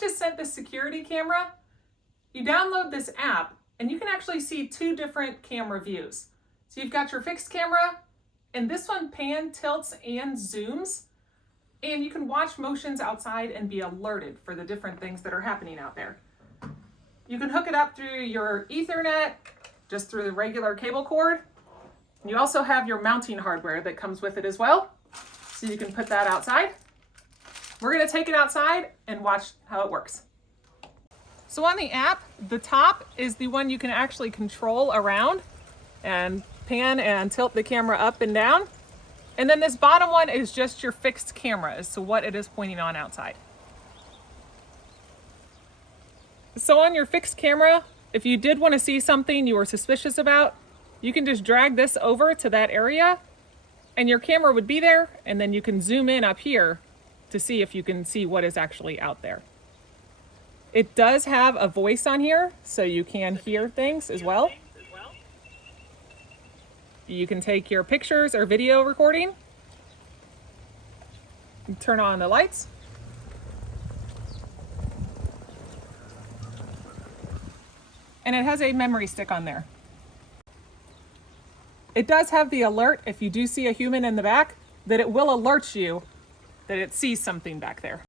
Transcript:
was just sent this security camera. You download this app and you can actually see two different camera views. So you've got your fixed camera, and this one pan, tilts, and zooms. And you can watch motions outside and be alerted for the different things that are happening out there. You can hook it up through your Ethernet, just through the regular cable cord. You also have your mounting hardware that comes with it as well. So you can put that outside. We're gonna take it outside and watch how it works. So on the app, the top is the one you can actually control around and pan and tilt the camera up and down. And then this bottom one is just your fixed camera as to what it is pointing on outside. So on your fixed camera, if you did want to see something you were suspicious about, you can just drag this over to that area and your camera would be there, and then you can zoom in up here to see if you can see what is actually out there. It does have a voice on here, so you can hear things as well. You can take your pictures or video recording. Turn on the lights. And it has a memory stick on there. It does have the alert if you do see a human in the back, that it will alert you that it sees something back there.